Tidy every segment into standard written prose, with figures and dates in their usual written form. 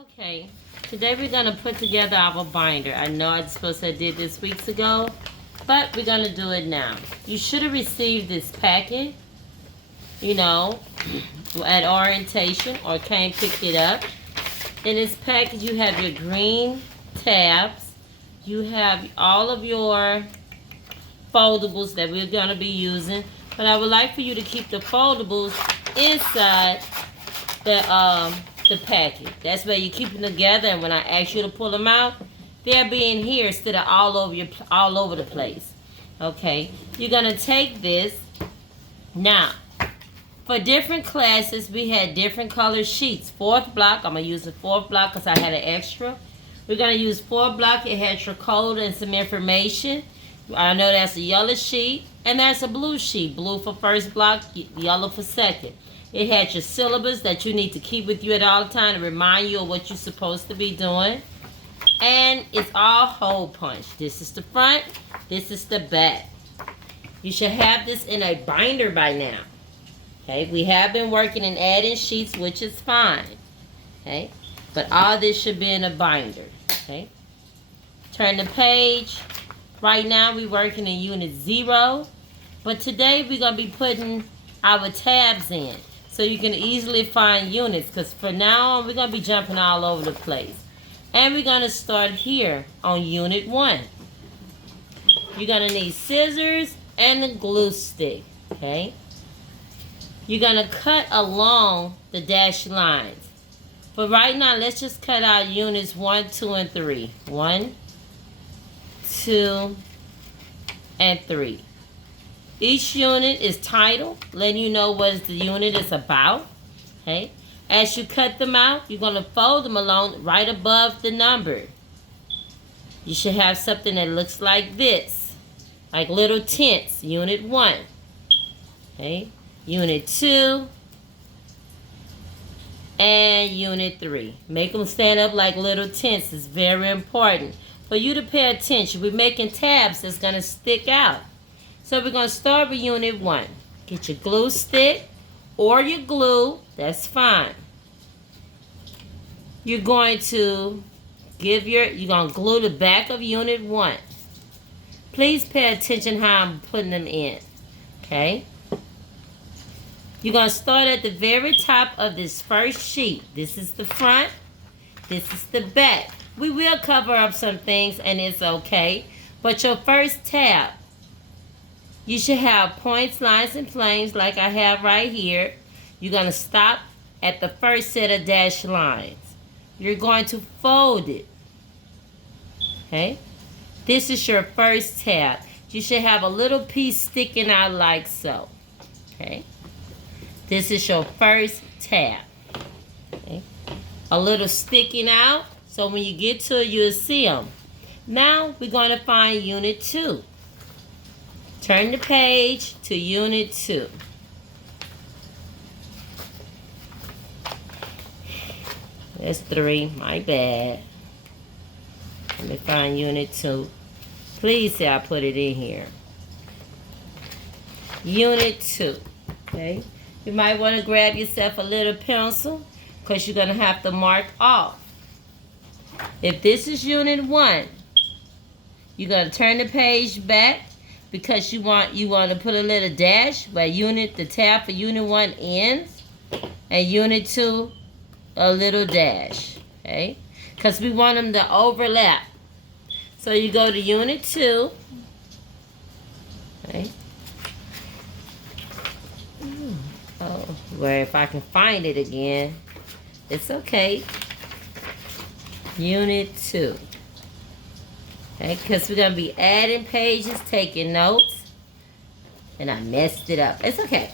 Okay, today we're gonna put together our binder. I know I supposed to did this weeks ago, but we're gonna do it now. You should have received this packet, you know, at orientation or came pick it up. In this package you have your green tabs. You have all of your foldables that we're gonna be using, but I would like for you to keep the foldables inside the packet. That's where you keep them together, and when I ask you to pull them out, they'll be in here instead of all over the place. Okay, you're gonna take this. Now, for different classes, we had different color sheets. Fourth block, I'm gonna use the fourth block because I had an extra. We're gonna use fourth block. It has your code and some information. I know that's a yellow sheet, and that's a blue sheet. Blue for first block, yellow for second. It has your syllabus that you need to keep with you at all time to remind you of what you're supposed to be doing. And it's all hole punch. This is the front, this is the back. You should have this in a binder by now. Okay, we have been working and adding sheets, which is fine. Okay, but all this should be in a binder. Okay, turn the page. Right now we're working in unit 0, but today we're going to be putting our tabs in so you can easily find units, because for now on we're going to be jumping all over the place. And we're going to start here on unit 1. You're going to need scissors and a glue stick. Okay, you're going to cut along the dashed lines. But right now, let's just cut out units 1, 2, and 3. 1, 2, and 3. Each unit is titled, letting you know what the unit is about. Okay. As you cut them out, you're going to fold them along right above the number. You should have something that looks like this, like little tents. Unit 1. Okay. Unit 2. And unit 3. Make them stand up like little tents. It's very important for you to pay attention. We're making tabs that's going to stick out. So we're going to start with unit 1. Get your glue stick or your glue. That's fine. You're going to glue the back of unit 1. Please pay attention how I'm putting them in. Okay? You're going to start at the very top of this first sheet. This is the front. This is the back. We will cover up some things, and it's okay. But your first tab, you should have points, lines, and planes like I have right here. You're going to stop at the first set of dashed lines. You're going to fold it. Okay? This is your first tab. You should have a little piece sticking out like so. Okay? This is your first tab. Okay? A little sticking out, so when you get to it, you'll see them. Now we're going to find unit 2. Turn the page to unit 2. That's 3, my bad. Let me find unit 2. Please say I put it in here. Unit 2. Okay? You might want to grab yourself a little pencil, because you're going to have to mark off. If this is unit 1, you're going to turn the page back, because you want to put a little dash where the tab for unit 1 ends, and unit 2 a little dash. Okay? Because we want them to overlap. So you go to unit 2. Okay? Oh, where if I can find it again, it's okay. Unit 2. Okay, because we're going to be adding pages, taking notes. And I messed it up. It's okay.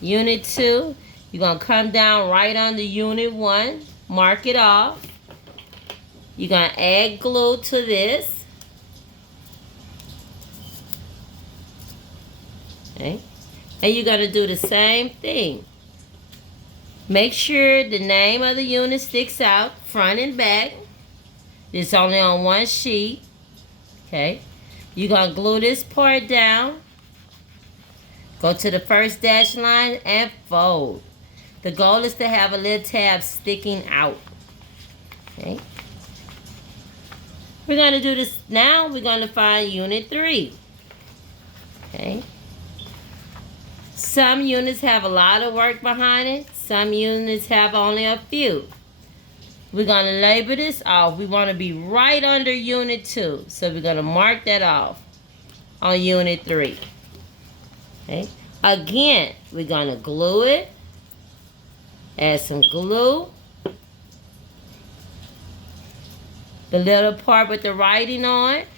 Unit 2. You're going to come down right under unit 1. Mark it off. You're going to add glue to this. Okay. And you're going to do the same thing. Make sure the name of the unit sticks out, front and back. It's only on one sheet. Okay. You're going to glue this part down. Go to the first dash line and fold. The goal is to have a little tab sticking out. Okay. We're going to do this now. We're going to find unit 3. Okay. Some units have a lot of work behind it. Some units have only a few. We're going to label this off. We want to be right under unit 2. So we're going to mark that off on unit 3. Okay. Again, we're going to glue it. Add some glue. The little part with the writing on it.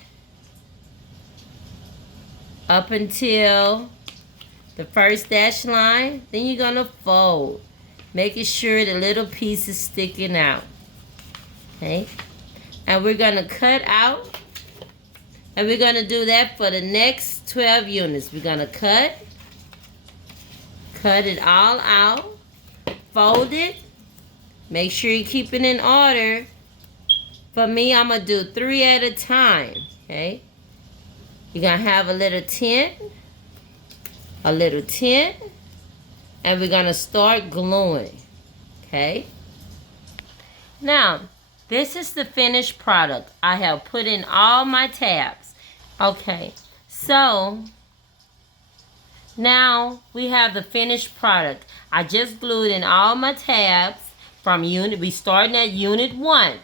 Up until the first dashed line. Then you're going to fold. Making sure the little piece is sticking out. Okay. And we're going to cut out. And we're going to do that for the next 12 units. We're going to cut it all out, fold it, make sure you keep it in order. For me, I'm going to do 3 at a time, okay? You're going to have a little tent, and we're going to start gluing, okay? Now, this is the finished product. I have put in all my tabs. Okay, so now we have the finished product. I just glued in all my tabs from we starting at unit 1.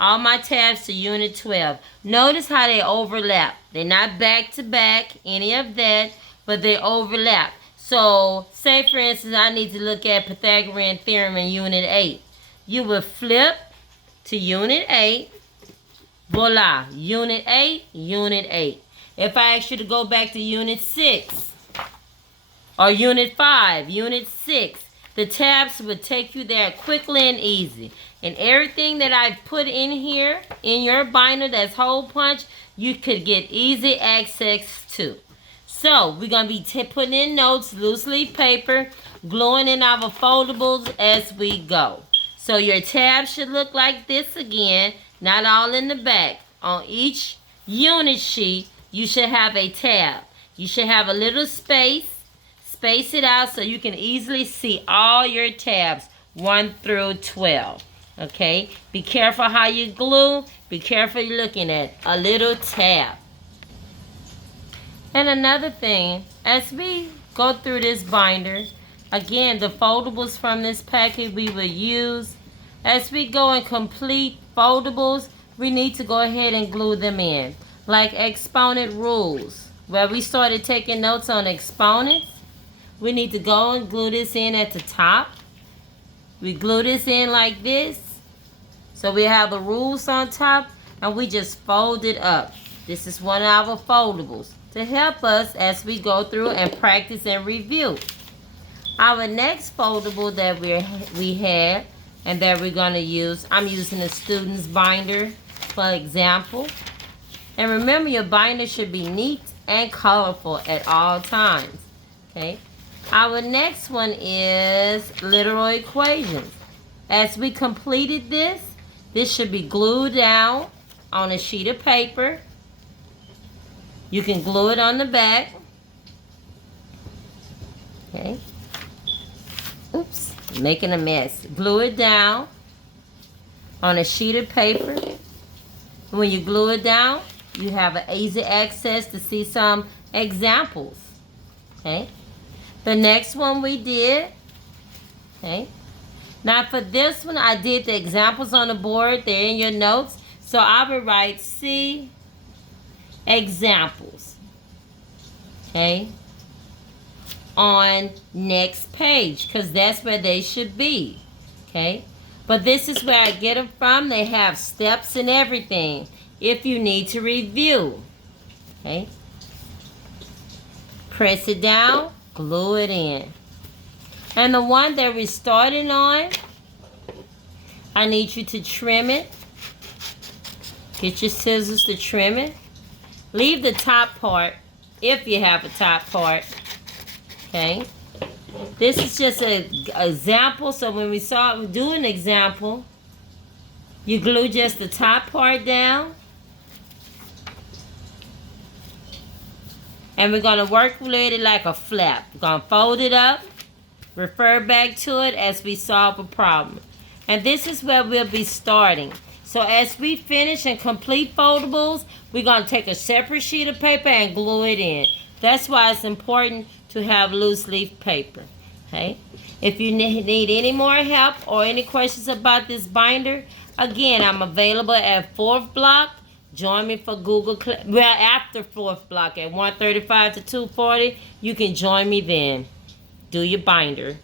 All my tabs to unit 12. Notice how they overlap. They're not back to back, any of that, but they overlap. So, say for instance, I need to look at Pythagorean theorem in unit 8. You would flip to unit 8. Voila, unit 8, unit 8. If I ask you to go back to unit 6, or unit 5, unit 6, the tabs would take you there quickly and easy. And everything that I've put in here, in your binder that's hole punch, you could get easy access to. So, we're going to be putting in notes, loose leaf paper, gluing in our foldables as we go. So, your tab should look like this again, not all in the back. On each unit sheet, you should have a tab. You should have a little space. Space it out so you can easily see all your tabs 1 through 12. Okay? Be careful how you glue. Be careful you're looking at a little tab. And another thing, as we go through this binder, again, the foldables from this packet we will use. As we go and complete foldables, we need to go ahead and glue them in. Like exponent rules, where we started taking notes on exponents. We need to go and glue this in at the top. We glue this in like this. So we have the rules on top, and we just fold it up. This is one of our foldables to help us as we go through and practice and review. Our next foldable that we had and that we're going to use, I'm using a student's binder for example. And remember, your binder should be neat and colorful at all times. Okay. Our next one is literal equations. As we completed this should be glued down on a sheet of paper. You can glue it on the back. Okay. Oops, making a mess. Glue it down on a sheet of paper. When you glue it down, you have an easy access to see some examples. Okay. The next one we did, okay. Now for this one, I did the examples on the board. They're in your notes. So I will write C examples, okay, on next page, because that's where they should be, okay. But this is where I get them from. They have steps and everything if you need to review, okay. Press it down. Glue it in. And the one that we're starting on, I need you to trim it. Get your scissors to trim it. Leave the top part if you have a top part. Okay. This is just an example. So when we do an example, you glue just the top part down. And we're going to work with it like a flap. We're going to fold it up, refer back to it as we solve a problem. And this is where we'll be starting. So as we finish and complete foldables, we're going to take a separate sheet of paper and glue it in. That's why it's important to have loose leaf paper. Okay? If you need any more help or any questions about this binder, again, I'm available at 4th block. Join me for Google Class. Well, after 4th block at 1:35 to 2:40, you can join me then. Do your binder.